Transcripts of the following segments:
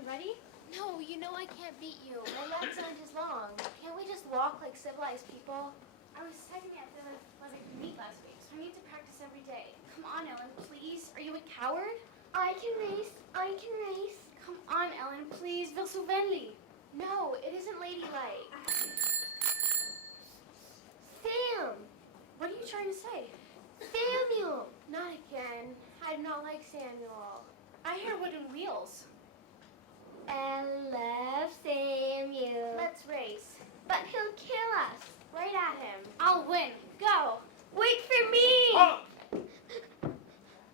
we ready? No, you know I can't beat you. My legs aren't as long. Can't we just walk like civilized people? I was second at the meet last week, so I need to practice every day. Come on, Ellen, please. Are you a coward? I can race. I can race. Come on, Ellen, please. Vil så vänlig. No, it isn't ladylike. Sam! What are you trying to say? Samuel! Not again. I do not like Samuel. I hear wooden wheels. I love Samuel. Let's race. But he'll kill us. Right at him. I'll win. Go. Wait for me! Oh!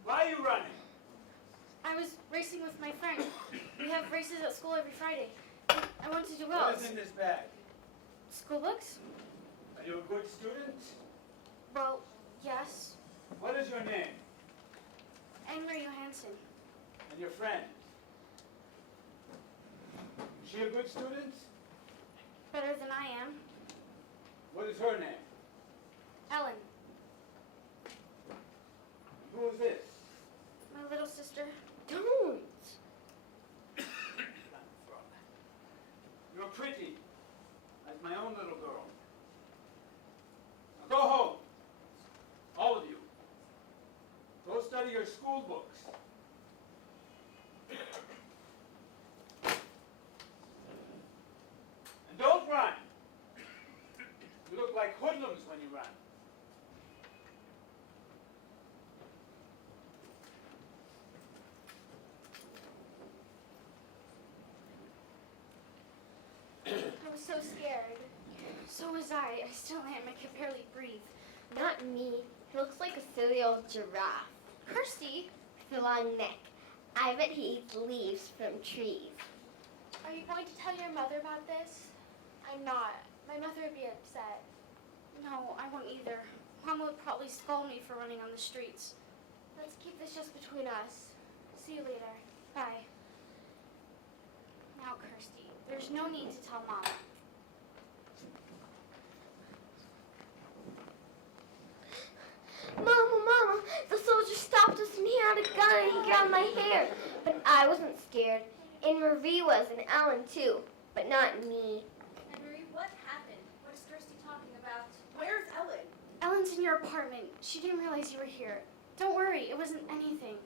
Why are you running? I was racing with my friend. We have races at school every Friday. I want to do well. What is in this bag? School books? Are you a good student? Well, yes. What is your name? Anne-Marie Johansson. And your friend? Is she a good student? Better than I am. What is her name? Ellen. Who is this? My little sister. Don't. You're pretty, like my own little girl. Now go home, all of you. Go study your school books. And don't run. You look like hoodlums when you run. I was so scared. So was I. I still am. I can barely breathe. Not me. He looks like a silly old giraffe. Kirsty, With a long neck. I bet he eats leaves from trees. are you going to tell your mother about this? I'm not. My mother would be upset. No, I won't either. Mom would probably scold me for running on the streets. Let's keep this just between us. See you later. Bye. Now, Kirsty, there's no need to tell Mom. Mama, the soldier stopped us and he had a gun and he grabbed my hair. But I wasn't scared. And Marie was, and Ellen too. But not me. Anne-Marie, what happened? What is Kirsty talking about? Where's Ellen? Ellen's in your apartment. She didn't realize you were here. Don't worry, it wasn't anything.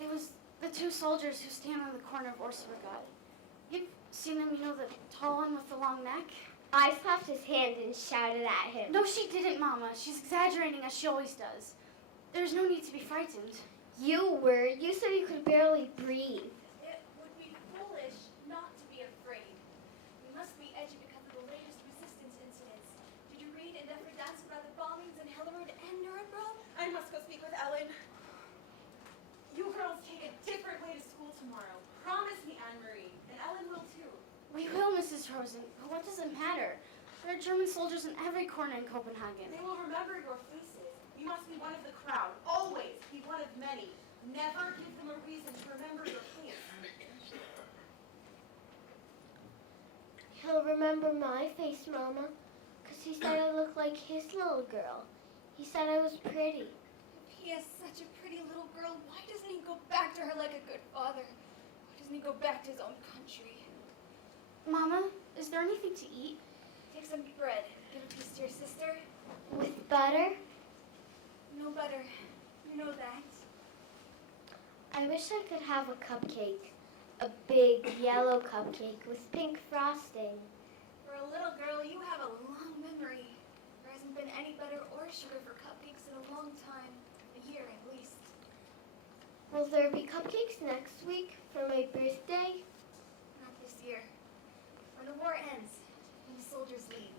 It was the two soldiers who stand on the corner of Orsabrigade. You've seen them, you know, the tall one with the long neck? I slapped his hand and shouted at him. No, she didn't, Mama. She's exaggerating as she always does. There's no need to be frightened. You were. You said you could barely breathe. It would be foolish not to be afraid. We must be edgy because of the latest resistance incidents. Did you read in Defrudance about the bombings in Hellerud and Nuremberg? I must go speak with Ellen. You girls take a different way to school tomorrow. Promise me, Anne-Marie. And Ellen will too. We will, Mrs. Rosen, but what does it matter? There are German soldiers in every corner in Copenhagen. They will remember your faces. You must be one of the crowd. Always be one of many. Never give them a reason to remember your face. He'll remember my face, Mama. Because he said I looked like his little girl. He said I was pretty. If he is such a pretty little girl, why doesn't he go back to her like a good father? Why doesn't he go back to his own country? Mama, is there anything to eat? Take some bread. Give a piece to your sister. With butter? No butter. You know that. I wish I could have a cupcake. A big yellow cupcake with pink frosting. For a little girl, you have a long memory. There hasn't been any butter or sugar for cupcakes in a long time. A year at least. Will there be cupcakes next week for my birthday? Not this year. When the war ends, when the soldiers leave.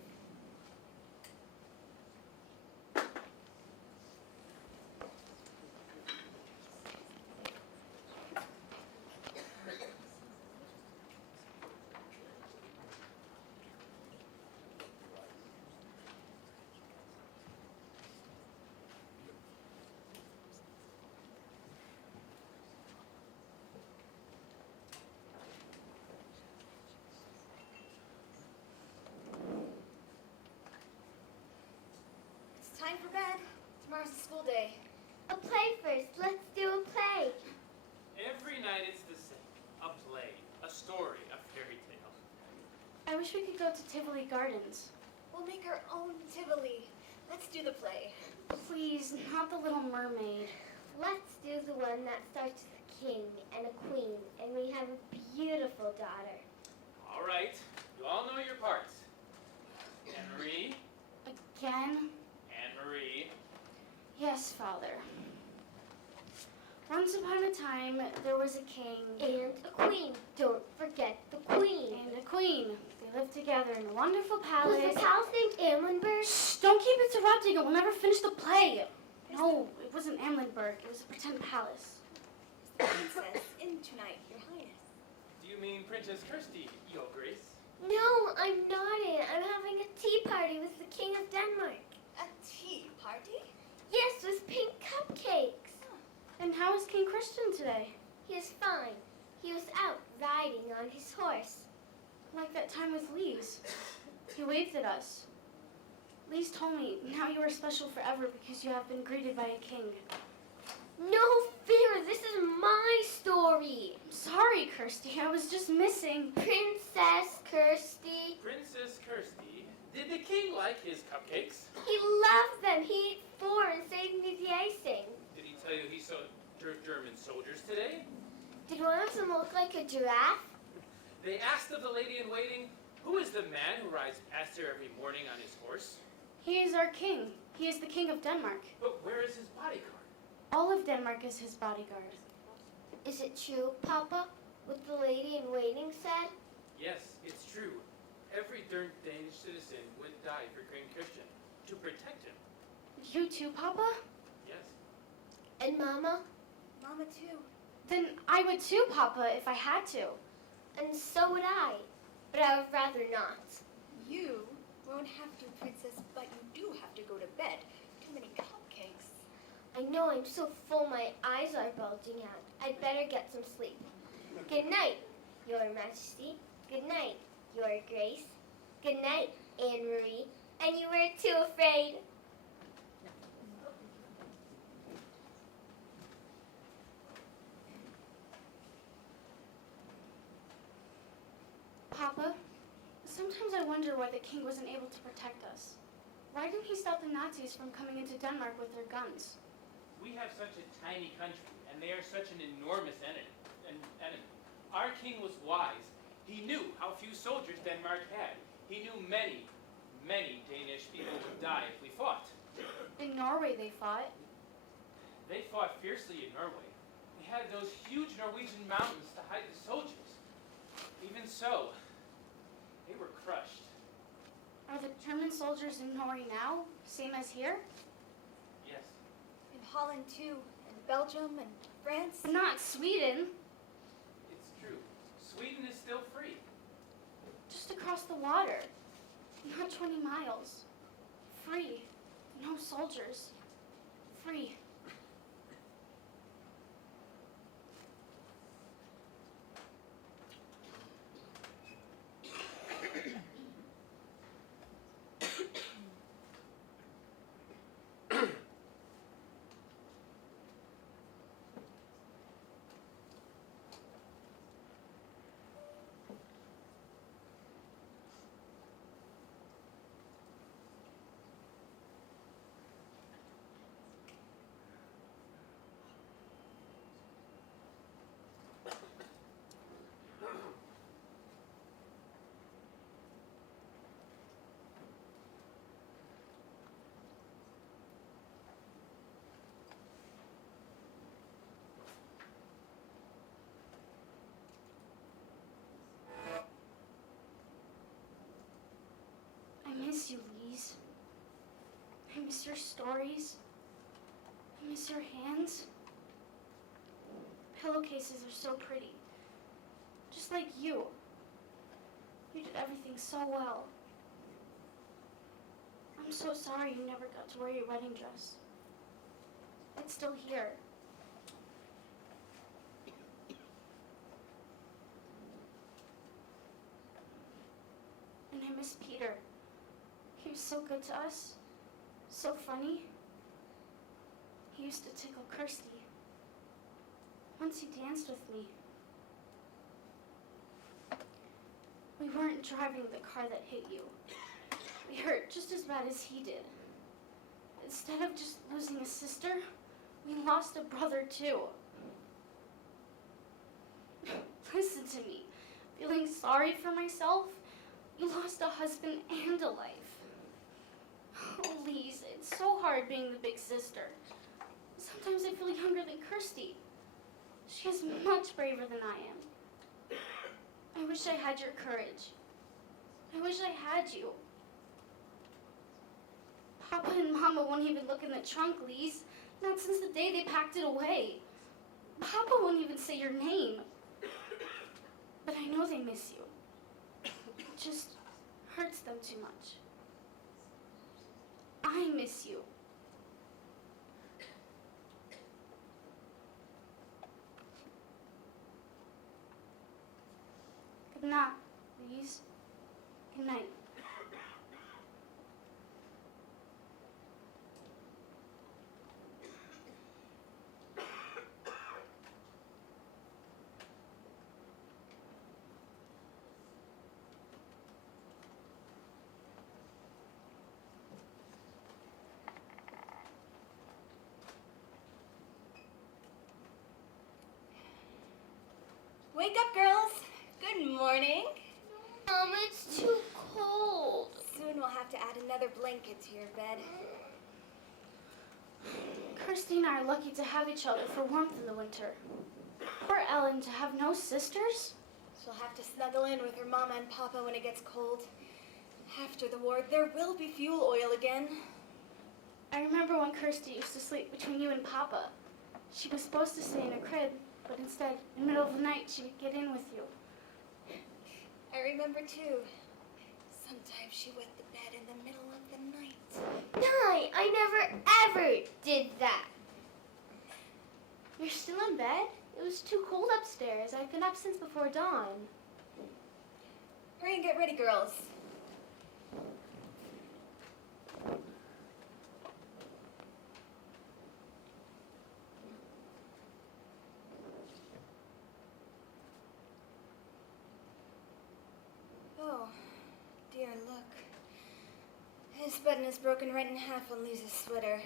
wish we could go to Tivoli Gardens. We'll make our own Tivoli. Let's do the play. Please, not the Little Mermaid. Let's do the one that starts with a king and a queen, and we have a beautiful daughter. All right, you all know your parts. Anne-Marie, Again? Anne-Marie. Yes, Father. Once upon a time, there was a king And a queen. Don't forget the queen. and a queen. They lived together in a wonderful Was palace. the palace named Amlenberg? Shh, don't keep interrupting it. We'll never finish the play. No, it wasn't Amlenberg. It was a pretend palace. The princess in tonight, Your Highness. Do you mean Princess Kirsty, Your Grace? No, I'm not in. I'm having a tea party with the King of Denmark. A tea party? Yes, with pink cupcakes. And how is King Christian today? He is fine. He was out riding on his horse. Like that time with Lise. He waved at us. Lise told me, now you are special forever because you have been greeted by a king. No fear, this is my story. I'm sorry, Kirsty. I was just missing. Princess Kirsty. Princess Kirsty, did the king like his cupcakes? He loved them. He ate 4 and saved me the icing. Did he tell you he saw German soldiers today? Did one of them look like a giraffe? They asked of the lady in waiting, who is the man who rides past here every morning on his horse? He is our king. He is the king of Denmark. But where is his bodyguard? All of Denmark is his bodyguard. Is it true, Papa, what the lady in waiting said? Yes, it's true. Every Danish citizen would die for King Christian, to protect him. You too, Papa? Yes. And Mama? Mama too. Then I would too, Papa, if I had to. And so would I. But I would rather not. You won't have to, Princess, but you do have to go to bed. Too many cupcakes. I know I'm so full my eyes are bulging out. I'd better get some sleep. Good night, Your Majesty. Good night, Your Grace. Good night, Anne-Marie. And you were too afraid. Papa, sometimes I wonder why the king wasn't able to protect us. Why didn't he stop the Nazis from coming into Denmark with their guns? We have such a tiny country, and they are such an enormous enemy. Our king was wise. He knew how few soldiers Denmark had. He knew many, many Danish people would die if we fought. In Norway they fought. They fought fiercely in Norway. They had those huge Norwegian mountains to hide the soldiers. Even so, they were crushed. Are the German soldiers in Norway now, same as here? Yes. In Holland too, and Belgium and France. But not Sweden. It's true. Sweden is still free. Just across the water. Not 20 miles. Free. No soldiers. Free. I miss you, Lise. I miss your stories. I miss your hands. Pillowcases are so pretty. Just like you. You did everything so well. I'm so sorry you never got to wear your wedding dress. It's still here. And I miss Peter. He was so good to us. So funny. He used to tickle Kirsty. Once he danced with me. We weren't driving the car that hit you. We hurt just as bad as he did. Instead of just losing a sister, we lost a brother too. Listen to me. Feeling sorry for myself, you lost a husband and a life. Oh, Lise, it's so hard being the big sister. Sometimes I feel younger than Kirsty. She is much braver than I am. I wish I had your courage. I wish I had you. Papa and Mama won't even look in the trunk, Lise. Not since the day they packed it away. Papa won't even say your name. But I know they miss you. It just hurts them too much. I miss you. Good night, Lise. Good night. Wake up, girls. Good morning. Mom, it's too cold. Soon we'll have to add another blanket to your bed. Kirsty and I are lucky to have each other for warmth in the winter. Poor Ellen to have no sisters. She'll have to snuggle in with her mama and papa when it gets cold. After the war, there will be fuel oil again. I remember when Kirsty used to sleep between you and Papa. She was supposed to stay in a crib, but instead, in the middle of the night, she would get in with you. I remember too. Sometimes she wet the bed in the middle of the night. No, I never ever did that. You're still in bed? It was too cold upstairs. I've been up since before dawn. Hurry and get ready, girls. Oh, dear, look. His button is broken right in half on Lisa's sweater.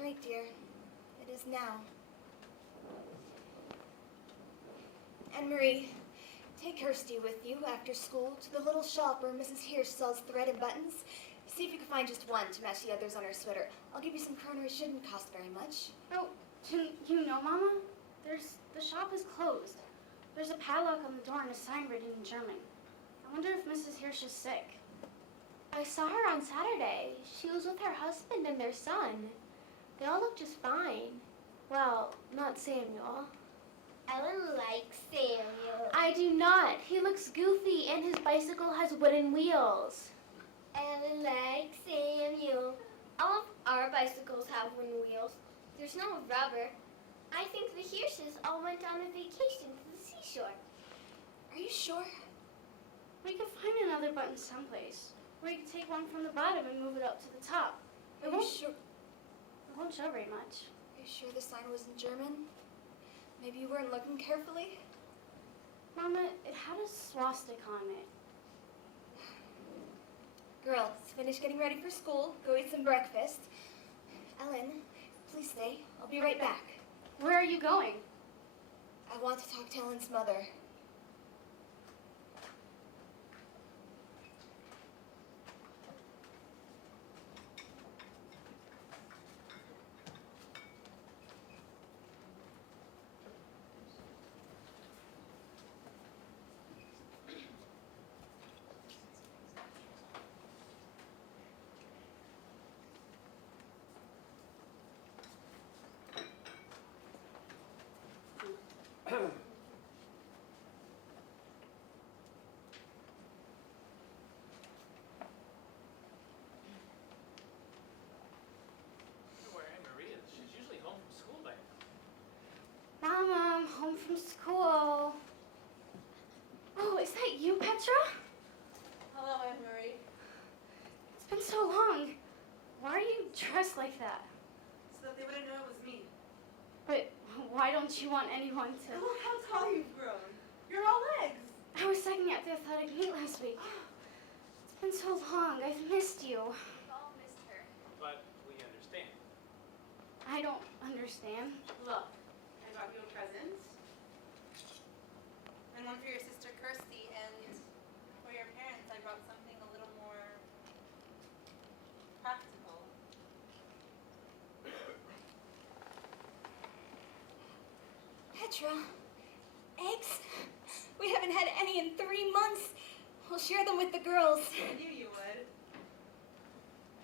Right, dear. It is now. And Marie, take Kirsty with you after school to the little shop where Mrs. Hirsch sells thread and buttons. See if you can find just one to match the others on her sweater. I'll give you some kroner. It shouldn't cost very much. Oh, you know, Mama? The shop is closed. There's a padlock on the door and a sign written in German. I wonder if Mrs. Hirsch is sick. I saw her on Saturday. She was with her husband and their son. They all look just fine. Well, not Samuel. Ellen likes Samuel. I do not. He looks goofy and his bicycle has wooden wheels. Ellen likes Samuel. All of our bicycles have wooden wheels. There's no rubber. I think the Hirsches all went on a vacation to the seashore. Are you sure? We could find another button someplace. Or you could take one from the bottom and move it up to the top. Are you sure? It won't show very much. Are you sure the sign was in German? Maybe you weren't looking carefully? Mama, it had a swastika on it. Girls, finish getting ready for school. Go eat some breakfast. Ellen, please stay. I'll be right back. Where are you going? I want to talk to Ellen's mother. Where Aunt Maria is? She's usually home from school by now. Mama, I'm home from school. Oh, is that you, Petra? Hello, Anne Marie. It's been so long. Why are you dressed like that? So that they wouldn't know it was me. But why don't you want anyone to... Look how tall you've grown. You're all legs. I was second at the athletic meet last week. It's been so long. I've missed you. We've all missed her. But we understand. I don't understand. Look, I got you a present. And one for your sister Kirsty, and for your parents I brought something a little more practical. Petra, eggs? We haven't had any in 3 months. We'll share them with the girls. I knew you would.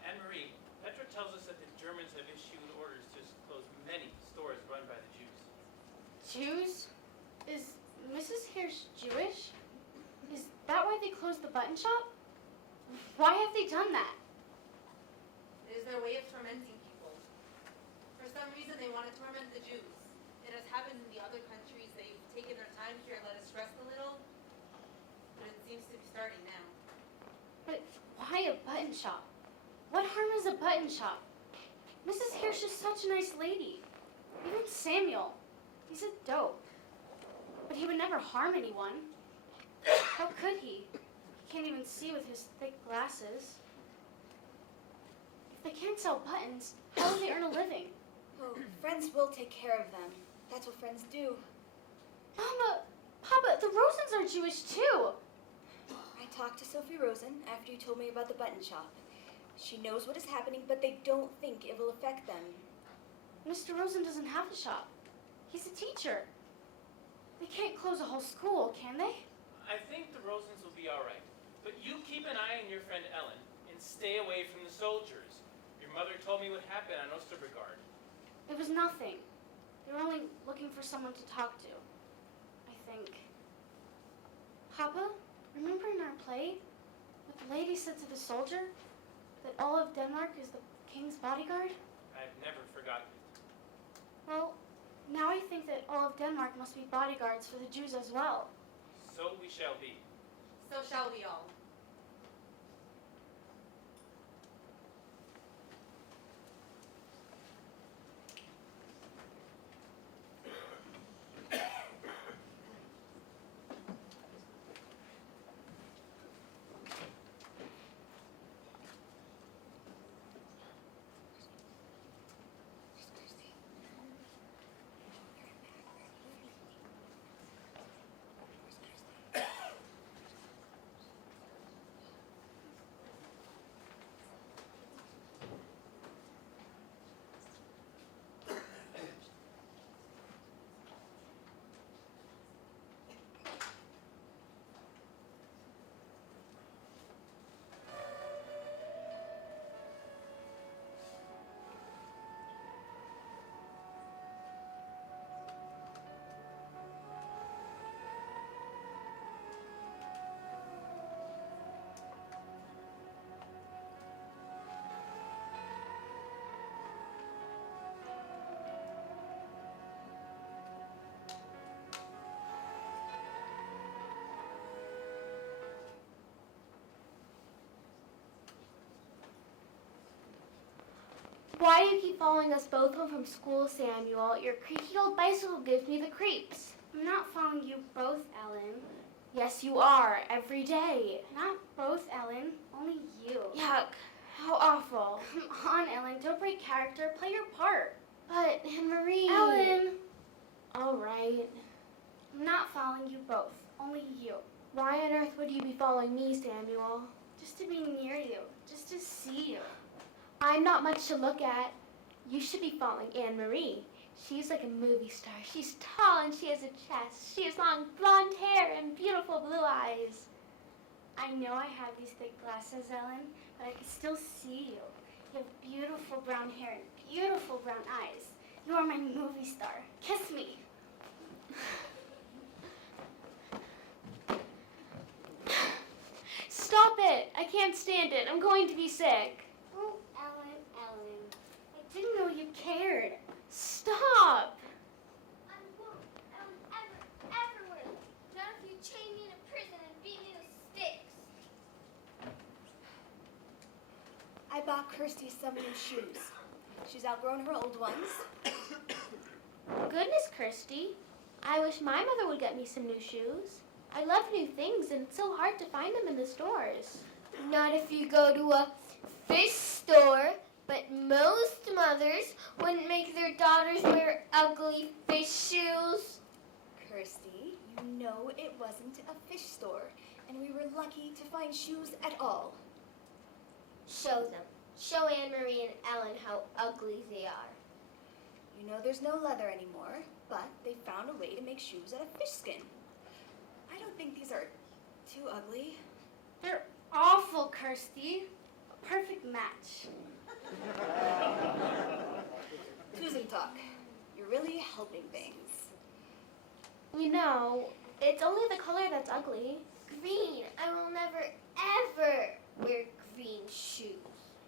Anne-Marie, Petra tells us that the Germans have issued orders to close many stores run by the Jews. Jews? Is Mrs. Hirsch Jewish? Is that why they closed the button shop? Why have they done that? It is their way of tormenting people. For some reason they want to torment the Jews. It has happened in the other countries. They've taken their time here and let us rest a little. But it seems to be starting now. But why a button shop? What harm is a button shop? Mrs. Hirsch is such a nice lady. Even Samuel. He's a dope. But he would never harm anyone. How could he? He can't even see with his thick glasses. If they can't sell buttons, how will they earn a living? Oh, friends will take care of them. That's what friends do. Mama, Papa, the Rosens are Jewish too. I talked to Sophie Rosen after you told me about the button shop. She knows what is happening, but they don't think it will affect them. Mr. Rosen doesn't have a shop. He's a teacher. They can't close a whole school, can they? I think the Rosens will be all right. But you keep an eye on your friend Ellen and stay away from the soldiers. Your mother told me what happened on Osterbrigard. It was nothing. They were only looking for someone to talk to, I think. Papa, remember in our play, what the lady said to the soldier? That all of Denmark is the king's bodyguard? I've never forgotten it. Well, now I think that all of Denmark must be bodyguards for the Jews as well. So we shall be. So shall we all. Why do you keep following us both home from school, Samuel? Your creaky old bicycle gives me the creeps. I'm not following you both, Ellen. Yes, you are, every day. Not both, Ellen. Only you. Yuck, how awful. Come on, Ellen. Don't break character. Play your part. But, Anne-Marie. Ellen! All right. I'm not following you both. Only you. Why on earth would you be following me, Samuel? Just to be near you. Just to see you. I'm not much to look at. You should be following Anne-Marie. She's like a movie star. She's tall and she has a chest. She has long blonde hair and beautiful blue eyes. I know I have these thick glasses, Ellen, but I can still see you. You have beautiful brown hair and beautiful brown eyes. You are my movie star. Kiss me. Stop it! I can't stand it. I'm going to be sick. Oh, Ellen. I didn't know you cared. Stop! I won't ever win. Not if you chain me to prison and beat me with sticks. I bought Kirsty some new shoes. She's outgrown her old ones. Goodness, Kirsty. I wish my mother would get me some new shoes. I love new things, and it's so hard to find them in the stores. Not if you go to a fish store, but most mothers wouldn't make their daughters wear ugly fish shoes. Kirsty, you know it wasn't a fish store, and we were lucky to find shoes at all. Show them. Show Anne-Marie and Ellen how ugly they are. You know there's no leather anymore, but they found a way to make shoes out of fish skin. I don't think these are too ugly. They're awful, Kirsty. A perfect match. Talk. You're really helping things. You know, it's only the color that's ugly. Green. I will never, ever wear green shoes.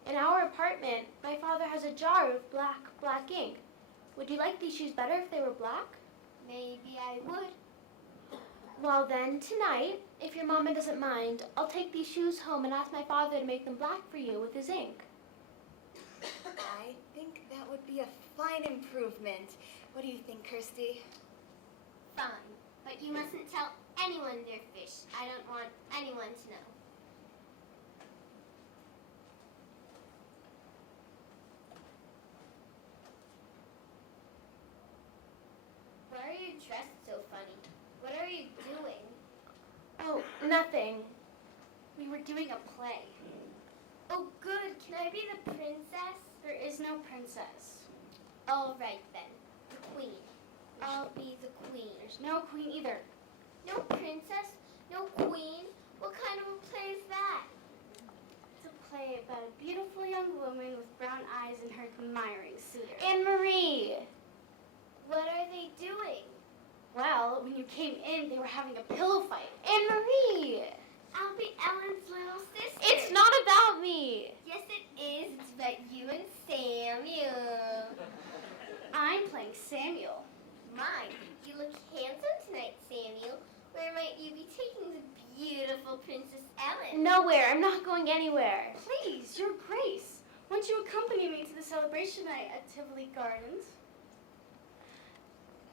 In our apartment, my father has a jar of black ink. Would you like these shoes better if they were black? Maybe I would. Well then, tonight, if your mama doesn't mind, I'll take these shoes home and ask my father to make them black for you with his ink. I think that would be a fine improvement. What do you think, Kirsty? Fine. But you mustn't tell anyone they're fish. I don't want anyone to know. Why are you dressed so funny? What are you doing? Oh, nothing. We were doing a play. Oh, good. Can I be the princess? There is no princess. All right, then. The queen. I'll be the queen. There's no queen either. No princess? No queen? What kind of a play is that? It's a play about a beautiful young woman with brown eyes and her admiring suitor. Anne-Marie! What are they doing? Well, when you came in, they were having a pillow fight. Anne-Marie! I'll be Ellen's little sister. It's not about me. Yes, it is. It's about you and Samuel. I'm playing Samuel. My, you look handsome tonight, Samuel. Where might you be taking the beautiful Princess Ellen? Nowhere. I'm not going anywhere. Please, Your Grace. Won't you accompany me to the celebration night at Tivoli Gardens?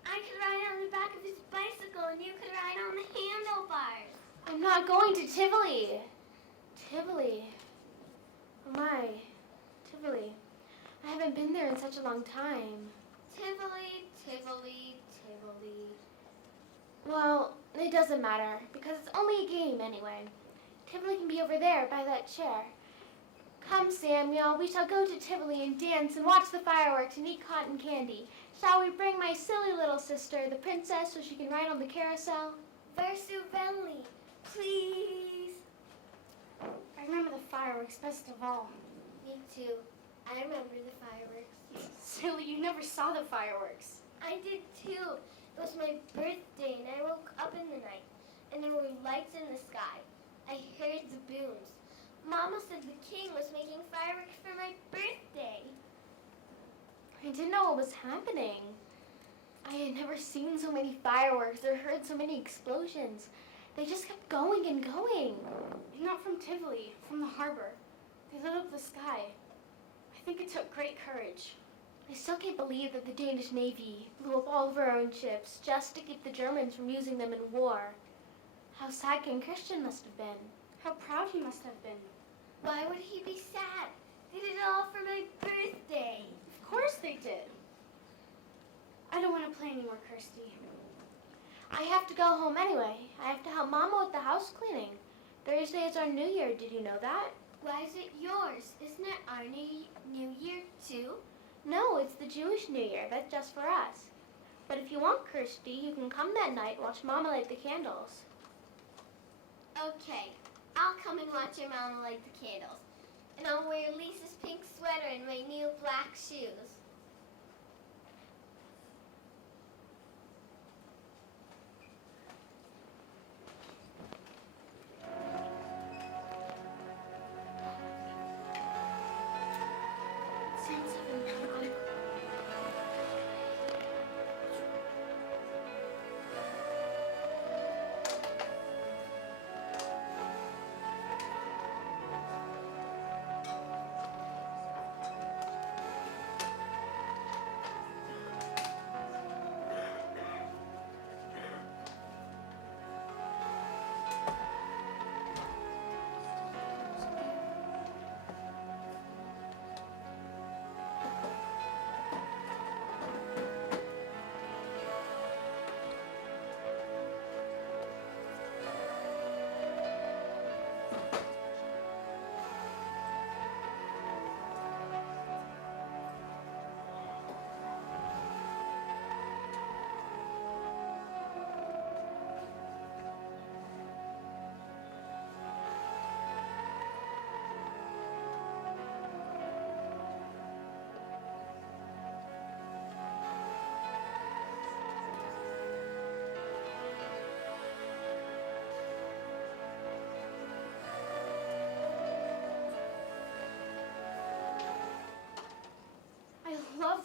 I could ride on the back of his bicycle and you could ride on the handlebars. I'm not going to Tivoli. Tivoli. Oh my. Tivoli. I haven't been there in such a long time. Tivoli, Tivoli, Tivoli. Well, it doesn't matter, because it's only a game anyway. Tivoli can be over there by that chair. Come, Samuel, we shall go to Tivoli and dance and watch the fireworks and eat cotton candy. Shall we bring my silly little sister, the princess, so she can ride on the carousel? Versu Venli, please. I remember the fireworks best of all. Me too. I remember the fireworks. Silly, you never saw the fireworks. I did too. It was my birthday and I woke up in the night and there were lights in the sky. I heard the booms. Mama said the king was making fireworks for my birthday. I didn't know what was happening. I had never seen so many fireworks or heard so many explosions. They just kept going and going. Not from Tivoli, from the harbor. They lit up the sky. I think it took great courage. I still can't believe that the Danish Navy blew up all of our own ships just to keep the Germans from using them in war. How sad King Christian must have been. How proud he must have been. Why would he be sad? They did it all for my birthday. Of course they did. I don't want to play anymore, Kirsty. I have to go home anyway. I have to help Mama with the house cleaning. Thursday is our New Year. Did you know that? Why is it yours? Isn't it our New Year too? No, it's the Jewish New Year. That's just for us. But if you want, Kirsty, you can come that night and watch Mama light the candles. Okay, I'll come and watch your mama light the candles. And I'll wear Lisa's pink sweater and my new black shoes.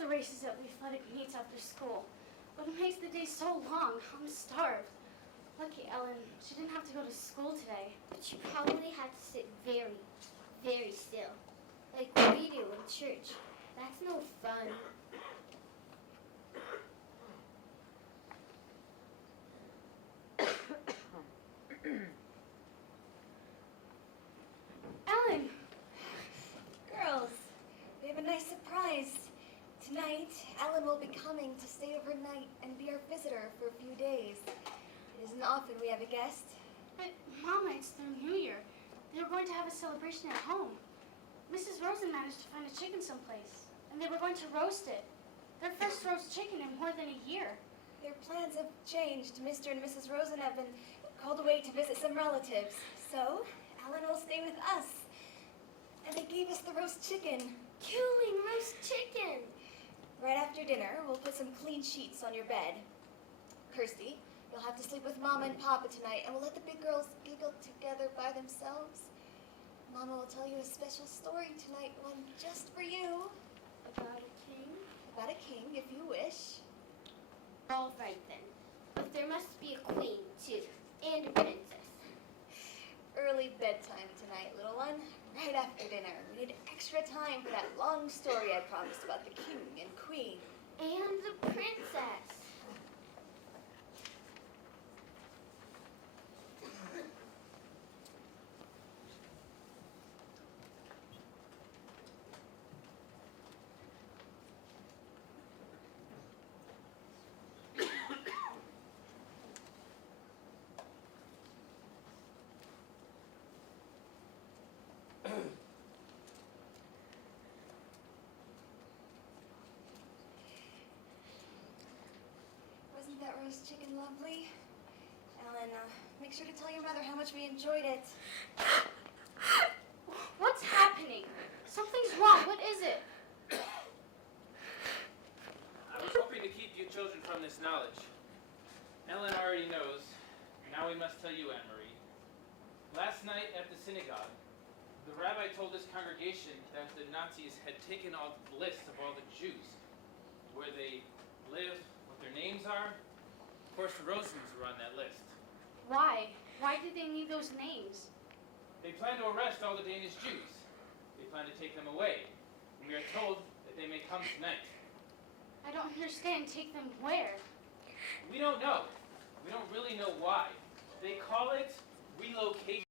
the races at the athletic meets after school. But it makes the day so long. I'm starved. Lucky Ellen, she didn't have to go to school today. But you probably had to sit very, very still. Like we do in church. That's no fun. Ellen! Girls, we have a nice surprise. Tonight, Ellen will be coming to stay overnight and be our visitor for a few days. It isn't often we have a guest. But, Mama, it's their New Year. They were going to have a celebration at home. Mrs. Rosen managed to find a chicken someplace, and they were going to roast it. Their first roast chicken in more than a year. Their plans have changed. Mr. and Mrs. Rosen have been called away to visit some relatives. So, Ellen will stay with us. And they gave us the roast chicken. Culing roast chicken! Right after dinner, we'll put some clean sheets on your bed. Kirsty, you'll have to sleep with Mama and Papa tonight, and we'll let the big girls giggle together by themselves. Mama will tell you a special story tonight, one just for you. About a king? About a king, if you wish. All right then. But there must be a queen, too. And a princess. Early bedtime tonight, little one. Right after dinner. We need extra time for that long story I promised about the king and queen. And the princess. Wasn't that roast chicken lovely? Ellen, make sure to tell your mother how much we enjoyed it. What's happening? Something's wrong. What is it? I was hoping to keep you children from this knowledge. Ellen already knows. Now we must tell you, Anne-Marie. Last night at the synagogue, the rabbi told his congregation that the Nazis had taken all the lists of all the Jews, where they live, what their names are. Of course, the Rosens were on that list. Why? Why did they need those names? They plan to arrest all the Danish Jews. They plan to take them away. And we are told that they may come tonight. I don't understand. Take them where? We don't know. We don't really know why. They call it relocation.